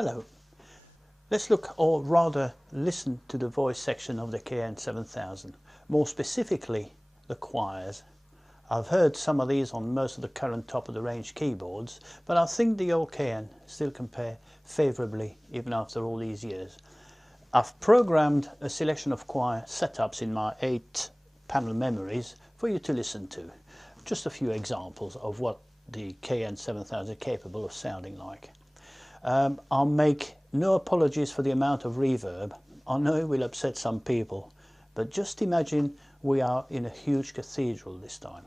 Hello. Let's look, or rather listen to the voice section of the KN7000, more specifically the choirs. I've heard some of these on most of the current top of the range keyboards, but I think the old KN still compare favourably even after all these years. I've programmed a selection of choir setups in my 8 panel memories for you to listen to. Just a few examples of what the KN7000 is capable of sounding like. I'll make no apologies for the amount of reverb. I know it will upset some people, but just imagine we are in a huge cathedral this time.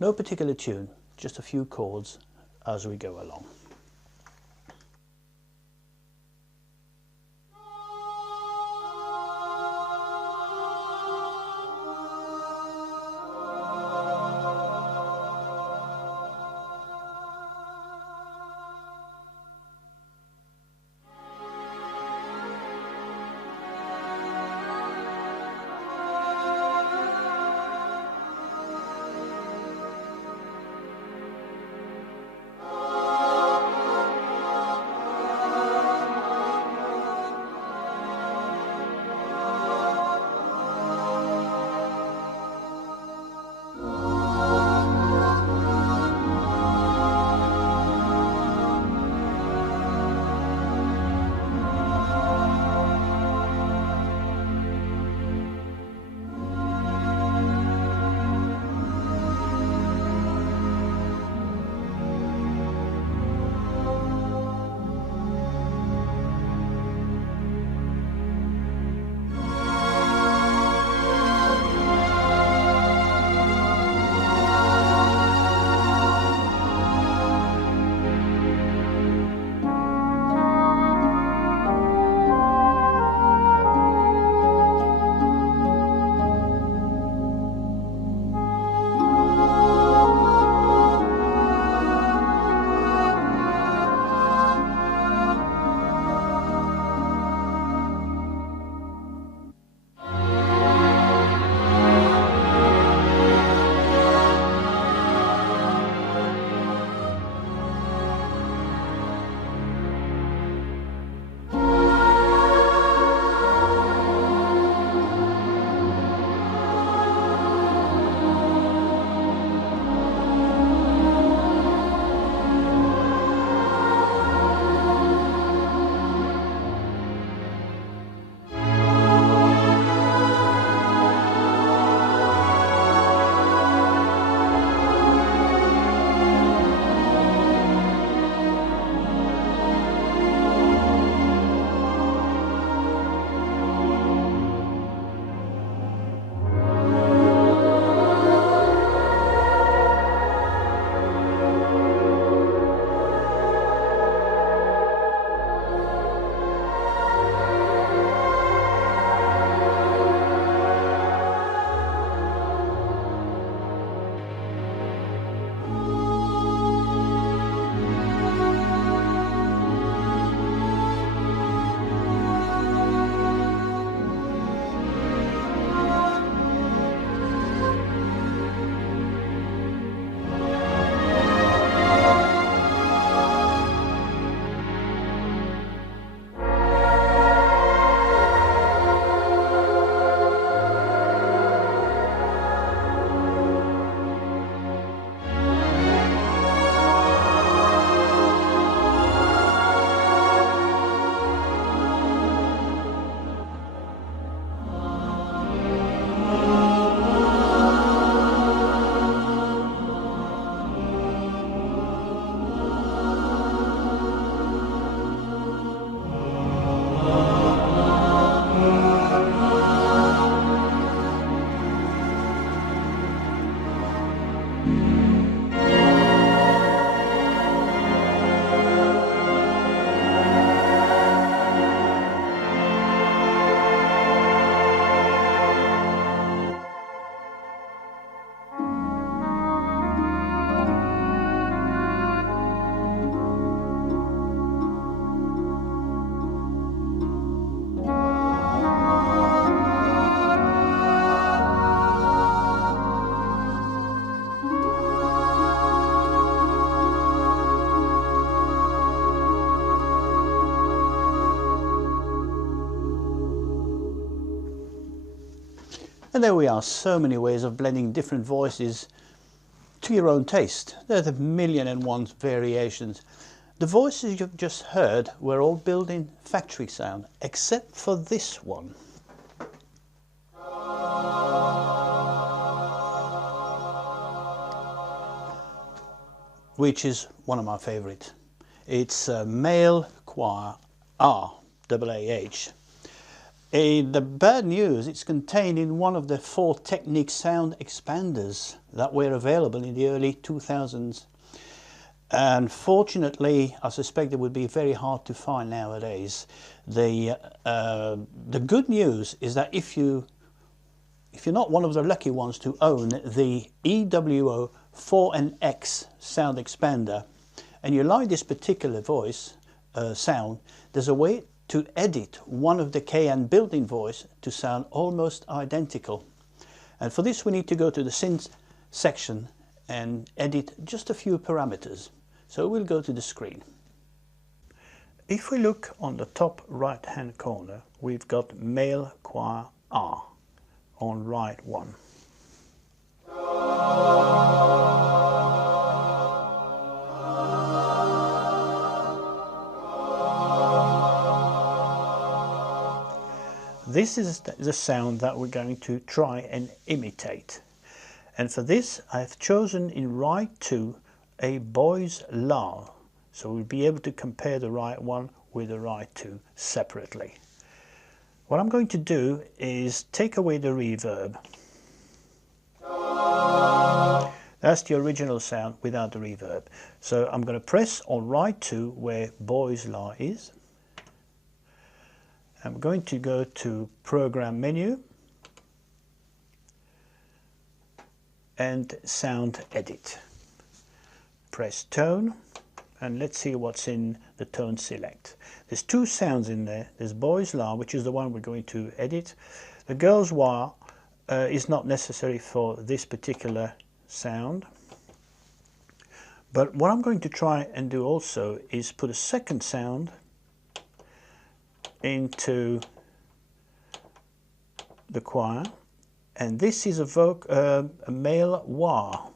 No particular tune, just a few chords as we go along. And there we are, so many ways of blending different voices to your own taste. There's a million and one variations. The voices you've just heard were all built-in factory sound, except for this one. Which is one of my favorites. It's a male choir R-A-A-H. The bad news, it's contained in one of the 4 Technic sound expanders that were available in the early 2000s. Unfortunately, I suspect it would be very hard to find nowadays. The good news is that if you're not one of the lucky ones to own the EWO 4NX sound expander, and you like this particular voice sound, there's a way to edit one of the KN built-in voice to sound almost identical. And for this we need to go to the synth section and edit just a few parameters. So we'll go to the screen. If we look on the top right hand corner, we've got male choir R on right 1. This is the sound that we're going to try and imitate. And for this I've chosen in right 2 a boy's la. So we'll be able to compare the right 1 with the right 2 separately. What I'm going to do is take away the reverb. That's the original sound without the reverb. So I'm going to press on right 2 where boy's la is. I'm going to go to Program menu and Sound Edit. Press Tone and let's see what's in the tone select. There's 2 sounds in there. There's boy's la, which is the one we're going to edit. The girl's wah is not necessary for this particular sound. But what I'm going to try and do also is put a second sound into the choir, and this is a male wah,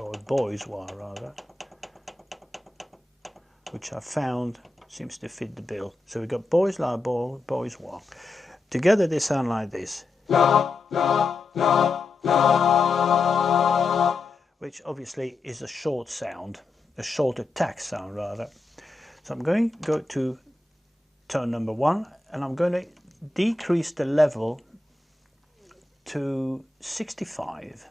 or a boy's wah rather, which I found seems to fit the bill. So we've got boy's la, boy's wah. Together they sound like this. La, la, la, la. Which obviously is a short sound, a short attack sound rather. So I'm going to go to tone number 1 and I'm going to decrease the level to 65.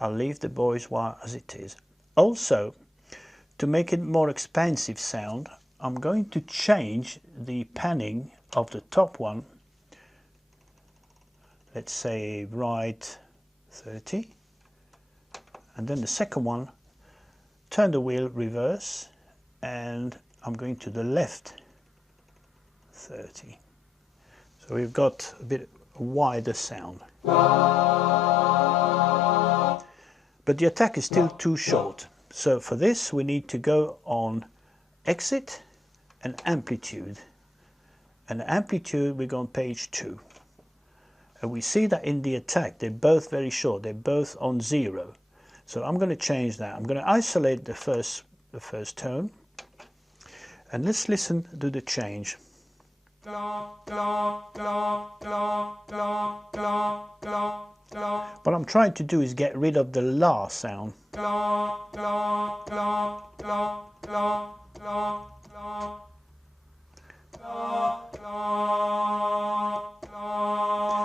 I'll leave the boy's wah as it is. Also, to make it more expansive sound, I'm going to change the panning of the top one. Let's say right 30, and then the second one, turn the wheel reverse, and I'm going to the left 30. So we've got a bit wider sound. But the attack is still too short. So for this we need to go on exit and amplitude. And amplitude we go on page 2. And we see that in the attack they're both very short, they're both on 0. So I'm going to change that. I'm going to isolate the first tone, and let's listen to the change. What I'm trying to do is get rid of the la sound.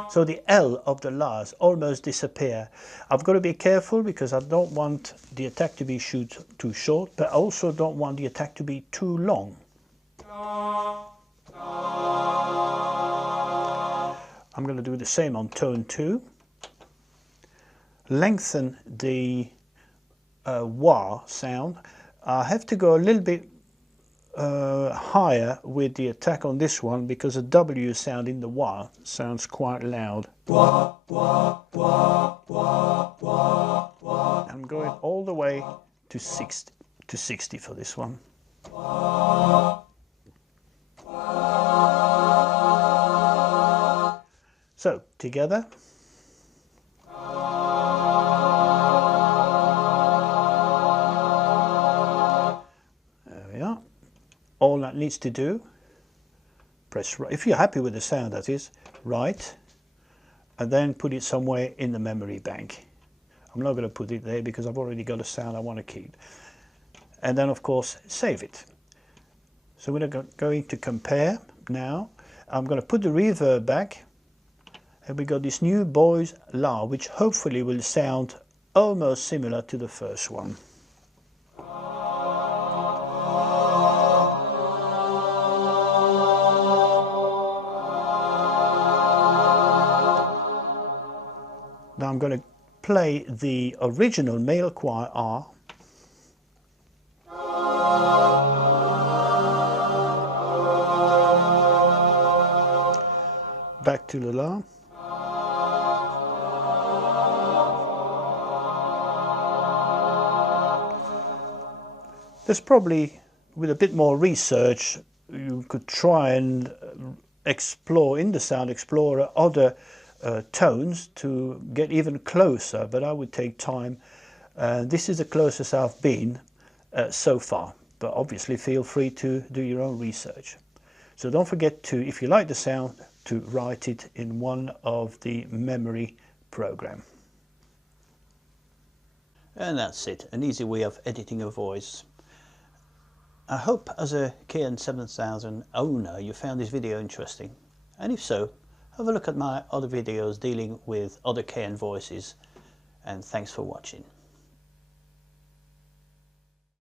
So the L of the la's almost disappear. I've got to be careful because I don't want the attack to be too short, but I also don't want the attack to be too long. I'm going to do the same on tone 2. Lengthen the wah sound. I have to go a little bit higher with the attack on this one because the W sound in the wah sounds quite loud. Wah, wah, wah, wah, wah, wah. I'm going all the way to 60 for this one. Wah, wah. together. There we are. All that needs to do, press right, if you're happy with the sound that is, right, and then put it somewhere in the memory bank. I'm not going to put it there because I've already got a sound I want to keep. And then of course save it. So we're going to compare now. I'm going to put the reverb back, and we got this new Boys La, which hopefully will sound almost similar to the first one. Now I'm going to play the original male choir R. Back to the La. There's probably, with a bit more research, you could try and explore in the Sound Explorer other tones to get even closer, but I would take time. This is the closest I've been so far, but obviously feel free to do your own research. So don't forget to, if you like the sound, to write it in one of the memory program. And that's it, an easy way of editing a voice. I hope as a KN7000 owner you found this video interesting, and if so, have a look at my other videos dealing with other KN voices, and thanks for watching.